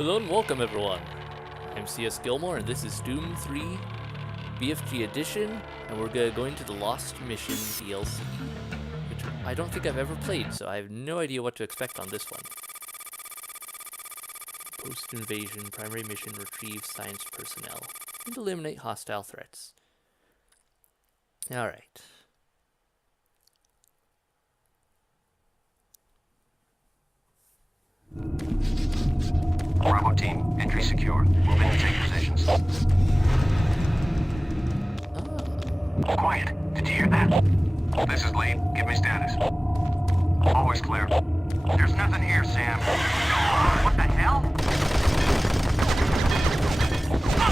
Hello and welcome everyone. I'm C.S.Gilmore and this is Doom 3 BFG Edition, and we're going to the Lost Mission DLC, which I don't think I've ever played, so I have no idea what to expect on this one. Post-invasion, primary mission, retrieve science personnel, and eliminate hostile threats. Alright. Bravo team, entry secure. Move in to take positions. Quiet. Did you hear that? This is Lee. Give me status. Always clear. There's nothing here, Sam. What the hell?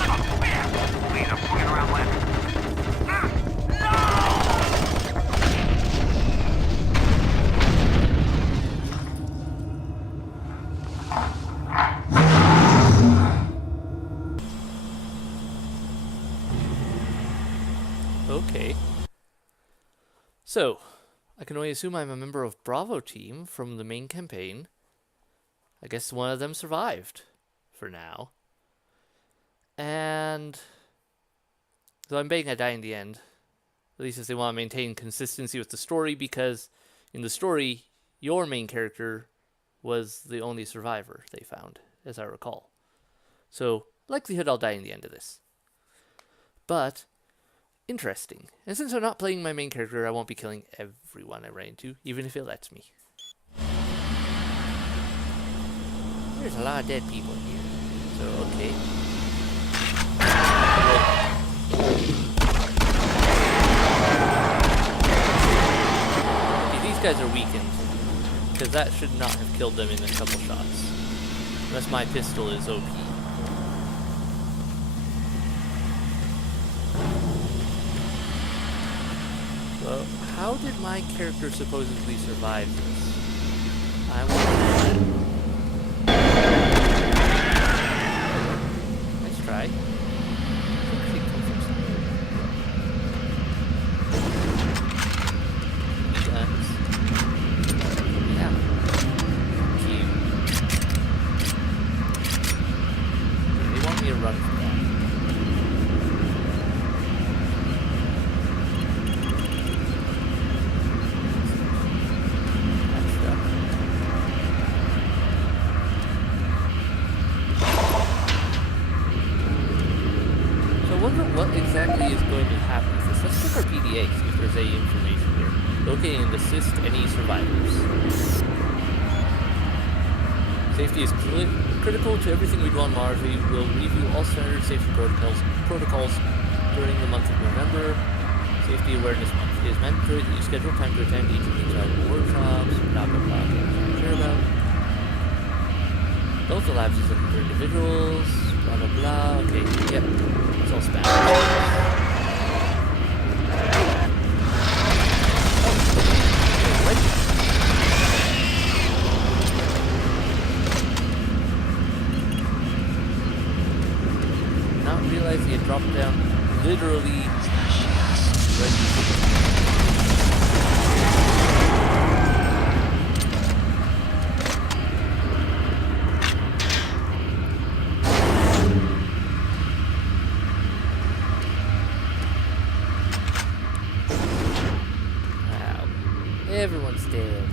Son of a bitch! Lead, I'm swinging around left. Okay. So, I can only assume I'm a member of Bravo team from the main campaign. I guess one of them survived, for now. And so I'm betting I die in the end. At least if they want to maintain consistency with the story, because in the story, your main character was the only survivor they found, as I recall. So, likelihood I'll die in the end of this. But interesting. And since I'm not playing my main character, I won't be killing everyone I run into, even if it lets me. There's a lot of dead people here. So, okay. Okay, these guys are weakened, because that should not have killed them in a couple shots. Unless my pistol is OP. Well, how did my character supposedly survive this? I wonder. Nice try. Guns. Yeah. Gee. Okay, they want me to run from that. What exactly is going to happen with this? Let's check our PDA, see if there's any information here. Locate and assist any survivors. Safety is critical to everything we do on Mars. We will review all standard safety protocols during the month of November. Safety Awareness Month. It is mandatory that you schedule time to attend each of these workshops, blah blah blah, I care about. Both the labs is looking for individuals, blah blah blah. Okay, yep. It's all Spanish. Not realize he had dropped down literally right. Everyone's dead.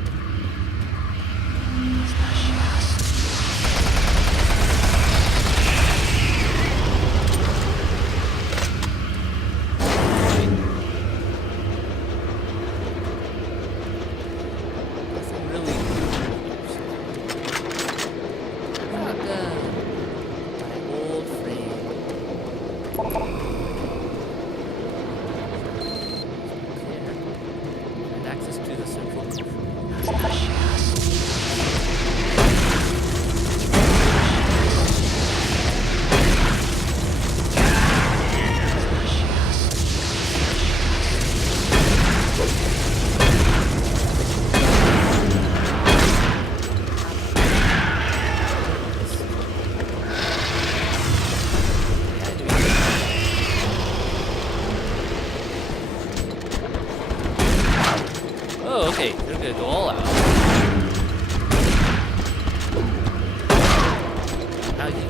now you can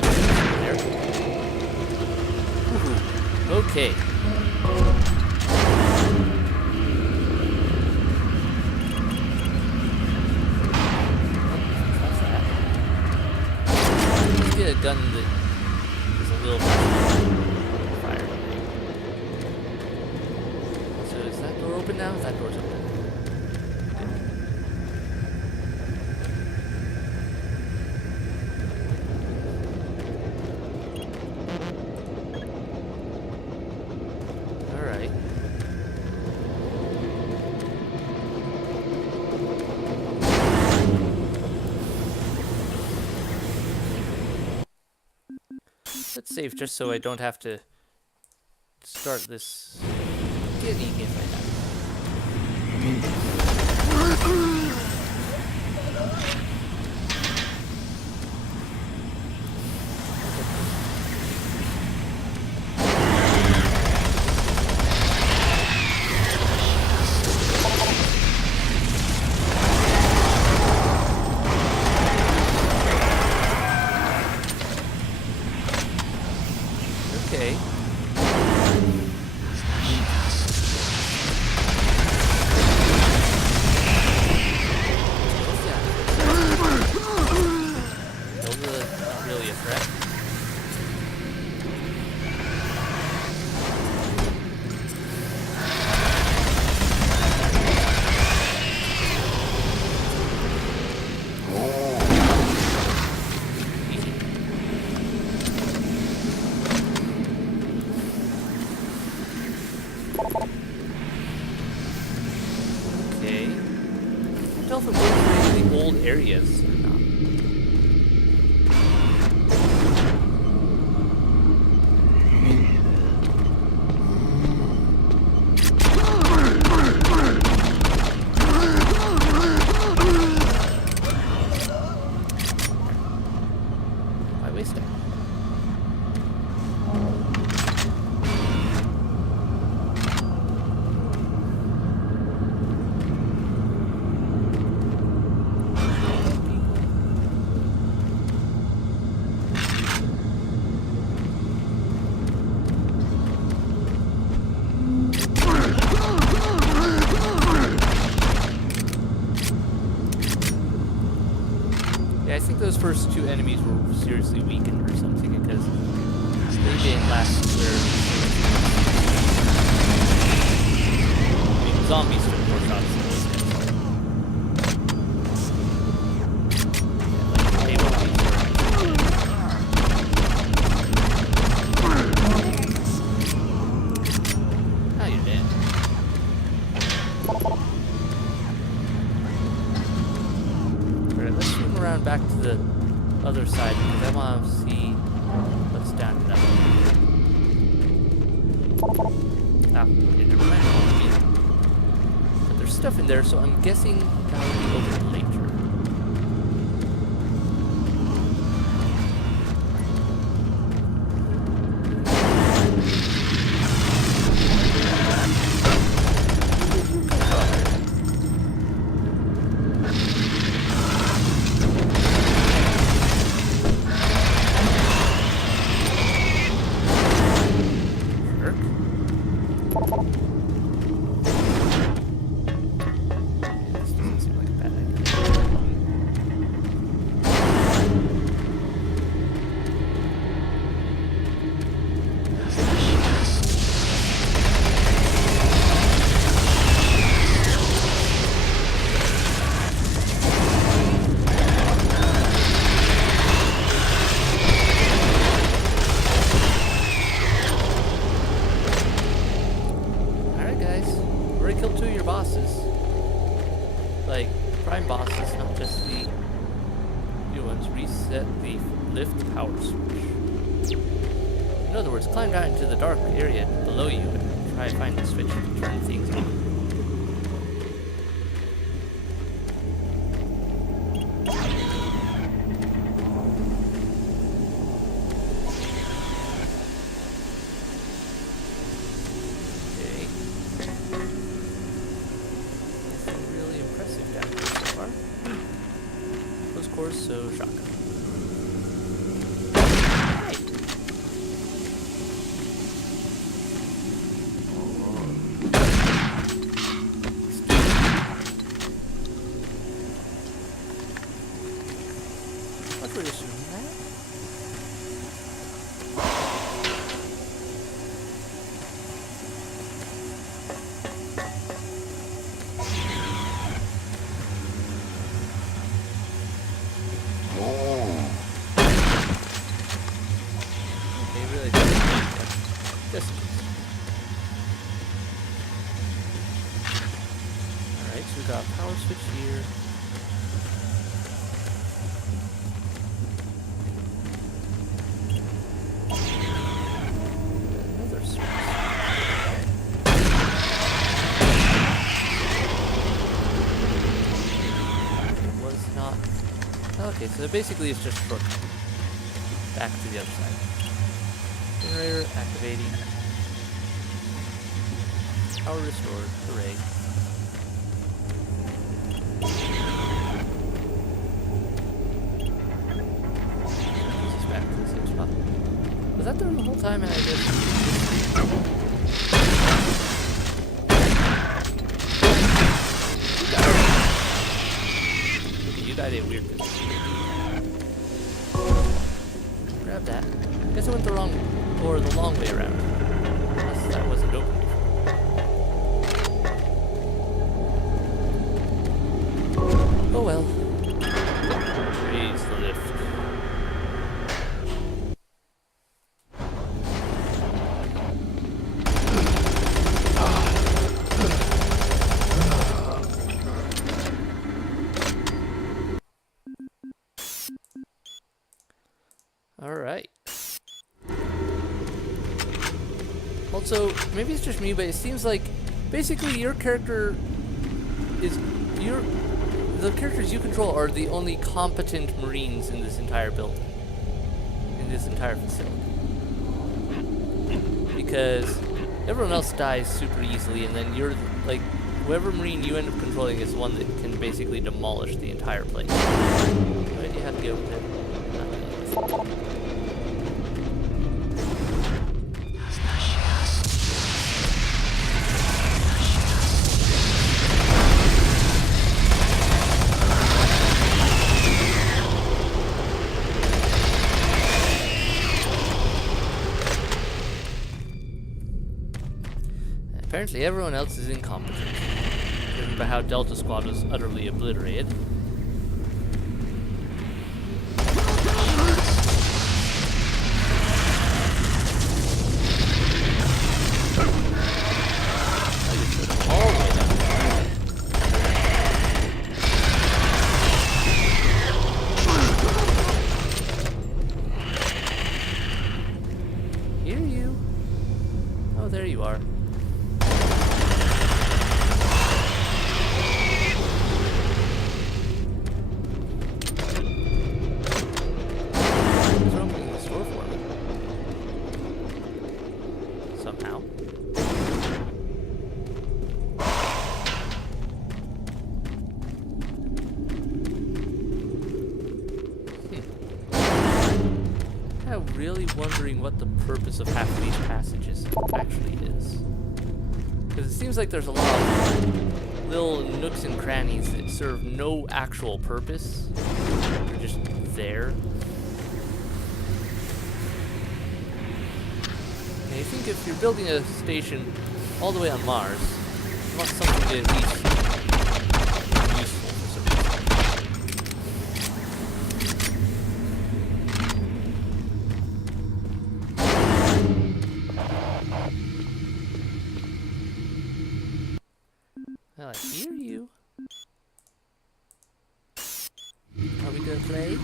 there. Whew. Okay. What's that? Let's get a gun that is a little fire. So is that door open now? That door's open. Alright. Let's save just so I don't have to start this giddy if I have. Okay. Those are not really a threat. Easy. Okay. Tell if I'm going through any of the old areas or not. Why waste it? Yeah, I think those first two enemies were seriously weakened or something because they didn't last very. I mean, zombies took more shots than those guys. Yeah, like the table piece were. Now you're dead. Alright, let's swing around back to the other side because I want to see what's down in that one. Ah, okay, never mind. But there's stuff in there, so I'm guessing that'll be open later. This doesn't seem like a bad idea. Alright guys, we already killed 2 of your bosses. Like, prime bosses, not just the new ones. Reset the lift power switch. In other words, climb down into the dark area below you and try to find the switch to turn things on. Okay. Nothing really impressive down here so far. Close course, so shotgun. would assume that. Okay, really. Just. Alright, so we got a power switch here. Another switch. It was not. Okay, so basically it's just short. Back to the other side. Generator activating. Power restored. Hooray. This is back to the same spot. Was that there the whole time and I just... You died in weird position. Grab that. Guess I went the wrong, or the long way around. Unless that wasn't open before. Oh well. Raise the lift. Alright. Also, maybe it's just me, but it seems like basically your character is the characters you control are the only competent Marines in this entire building. In this entire facility. Because everyone else dies super easily, and then you're like whoever Marine you end up controlling is the one that can basically demolish the entire place. Right? You have to get over there. Apparently everyone else is incompetent. Judging by how Delta Squad was utterly obliterated. All the way down. Hear you. Oh, there you are. Somehow. I'm really wondering what the purpose of half of these passages actually is. Because it seems like there's a lot of little nooks and crannies that serve no actual purpose. They're just there. I think if you're building a station all the way on Mars, you want something to at least be useful for some reason. Well, I hear you. Are we gonna play?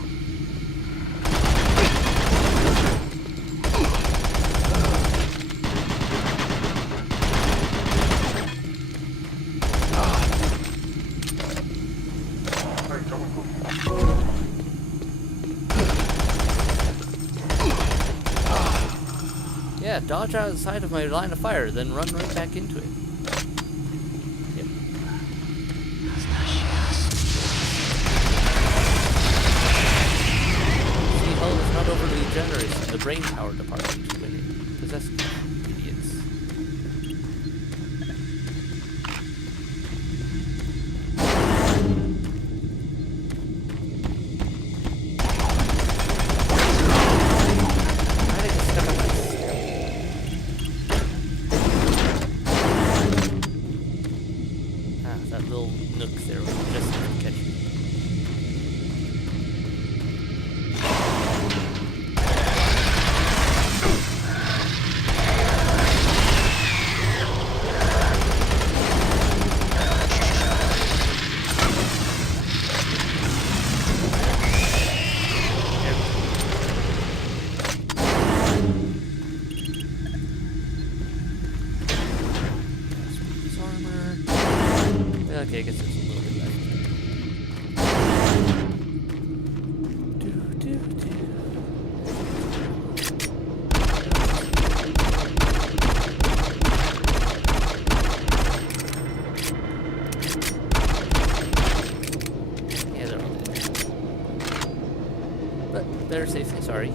Yeah, dodge outside of my line of fire, then run right back into it. Yep. See, Hull is not overly generous in the brain power department when it possessed idiots. Okay, I guess there's a little bit left. Yeah, they're all dead. But they're safe and sorry.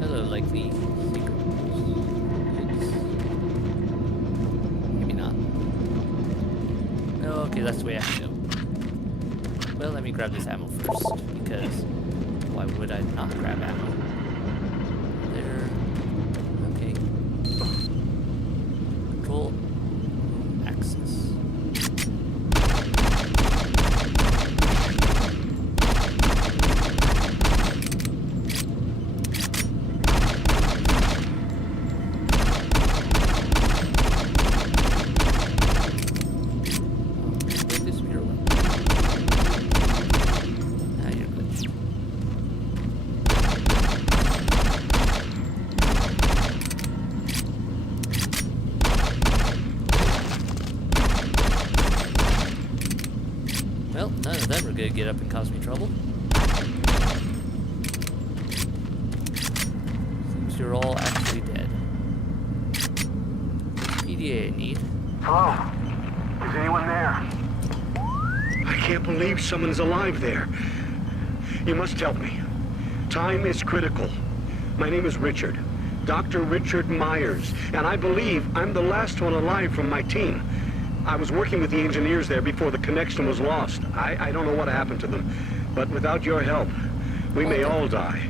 Hello, likely secret. Maybe not. Okay, that's the way I have to go. Well, let me grab this ammo first, because why would I not grab ammo? There. Okay. Control. Access. Well, none of them are going to get up and cause me trouble. Seems you're all actually dead. PDA I need. Hello? Is anyone there? I can't believe someone's alive there. You must help me. Time is critical. My name is Richard. Dr. Richard Myers, and I believe I'm the last one alive from my team. I was working with the engineers there before the connection was lost. I don't know what happened to them, but without your help, we may all die.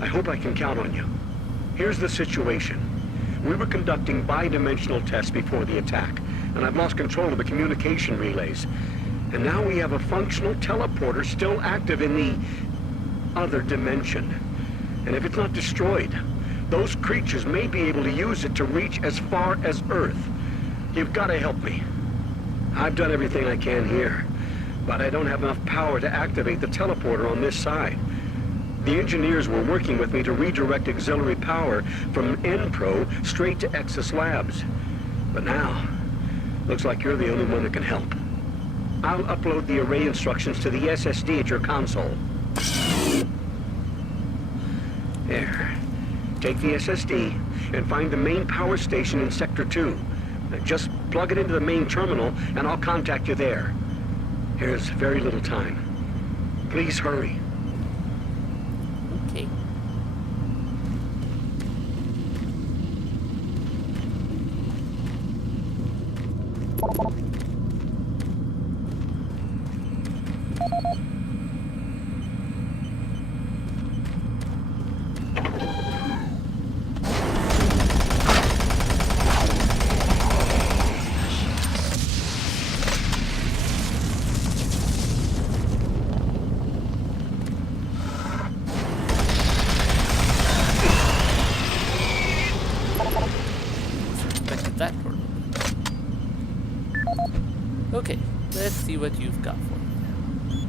I hope I can count on you. Here's the situation. We were conducting bi-dimensional tests before the attack, and I've lost control of the communication relays. And now we have a functional teleporter still active in the other dimension. And if it's not destroyed, those creatures may be able to use it to reach as far as Earth. You've got to help me. I've done everything I can here, but I don't have enough power to activate the teleporter on this side. The engineers were working with me to redirect auxiliary power from NPRO straight to Exus Labs. But now, looks like you're the only one that can help. I'll upload the array instructions to the SSD at your console. There. Take the SSD and find the main power station in Sector 2. Just plug it into the main terminal, and I'll contact you there. Here's very little time. Please hurry. Okay. That door. Okay, let's see what you've got for me.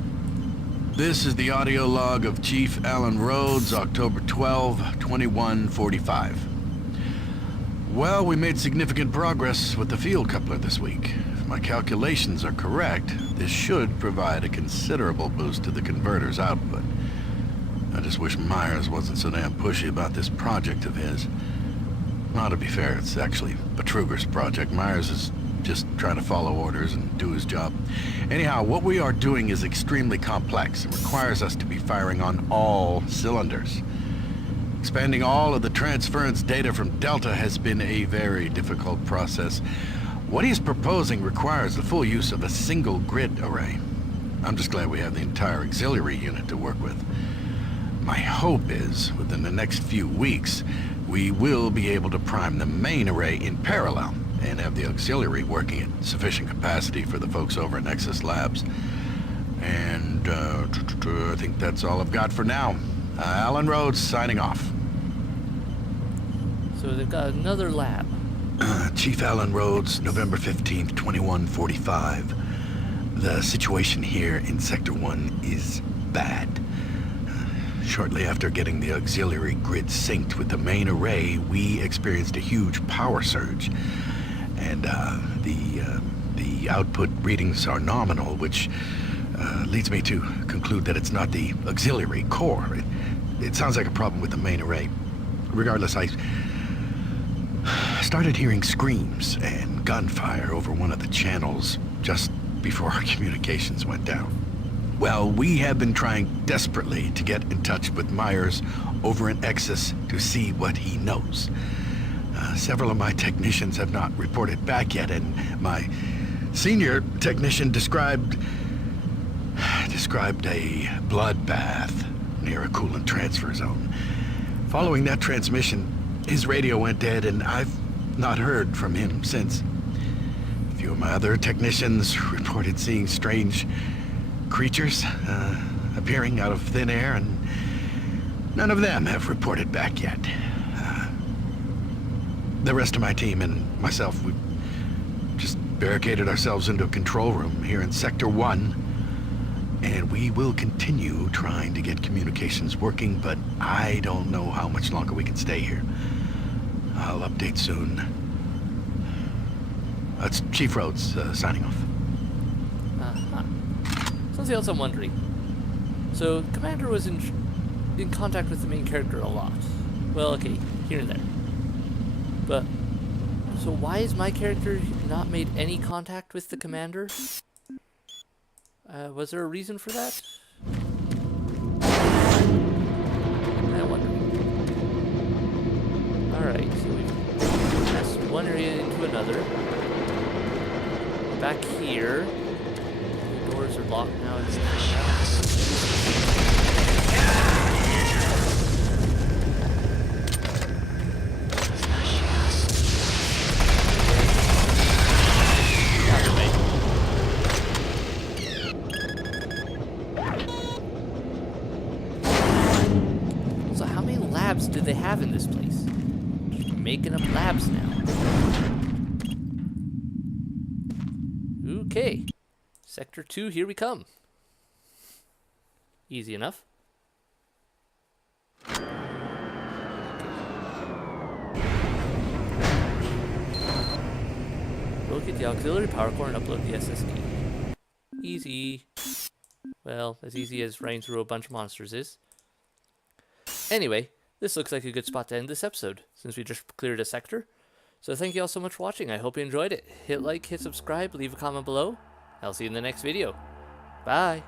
This is the audio log of Chief Alan Rhodes, October 12, 2145. Well, we made significant progress with the field coupler this week. If my calculations are correct, this should provide a considerable boost to the converter's output. I just wish Myers wasn't so damn pushy about this project of his. Well, to be fair, it's actually Betruger's project. Myers is just trying to follow orders and do his job. Anyhow, what we are doing is extremely complex. It requires us to be firing on all cylinders. Expanding all of the transference data from Delta has been a very difficult process. What he's proposing requires the full use of a single grid array. I'm just glad we have the entire auxiliary unit to work with. My hope is, within the next few weeks, we will be able to prime the main array in parallel and have the auxiliary working at sufficient capacity for the folks over at Nexus Labs. And I think that's all I've got for now. Alan Rhodes signing off. So they've got another lab. Chief Alan Rhodes, November 15th, 2145. The situation here in Sector 1 is bad. Shortly after getting the auxiliary grid synced with the main array, we experienced a huge power surge. And the output readings are nominal, which leads me to conclude that it's not the auxiliary core. It sounds like a problem with the main array. Regardless, I started hearing screams and gunfire over one of the channels just before our communications went down. Well, we have been trying desperately to get in touch with Myers over in Exus to see what he knows. Several of my technicians have not reported back yet, and my senior technician described a bloodbath near a coolant transfer zone. Following that transmission, his radio went dead, and I've not heard from him since. A few of my other technicians reported seeing strange creatures appearing out of thin air, and none of them have reported back yet. The rest of my team and myself, we just barricaded ourselves into a control room here in Sector 1, and we will continue trying to get communications working, but I don't know how much longer we can stay here. I'll update soon. That's Chief Rhodes signing off. Something else I'm wondering. So, Commander was in contact with the main character a lot. Well, okay, here and there. But, so why has my character not made any contact with the Commander? Was there a reason for that? I wonder. Alright, so we've passed one area into another. Back here. The doors are locked now. So how many labs do they have in this place? Just making up labs now. Okay. Sector 2, here we come. Easy enough. Locate the auxiliary power core and upload the SSD. Easy. Well, as easy as running through a bunch of monsters is. Anyway, this looks like a good spot to end this episode, since we just cleared a sector. So thank you all so much for watching. I hope you enjoyed it. Hit like, hit subscribe, leave a comment below. I'll see you in the next video. Bye.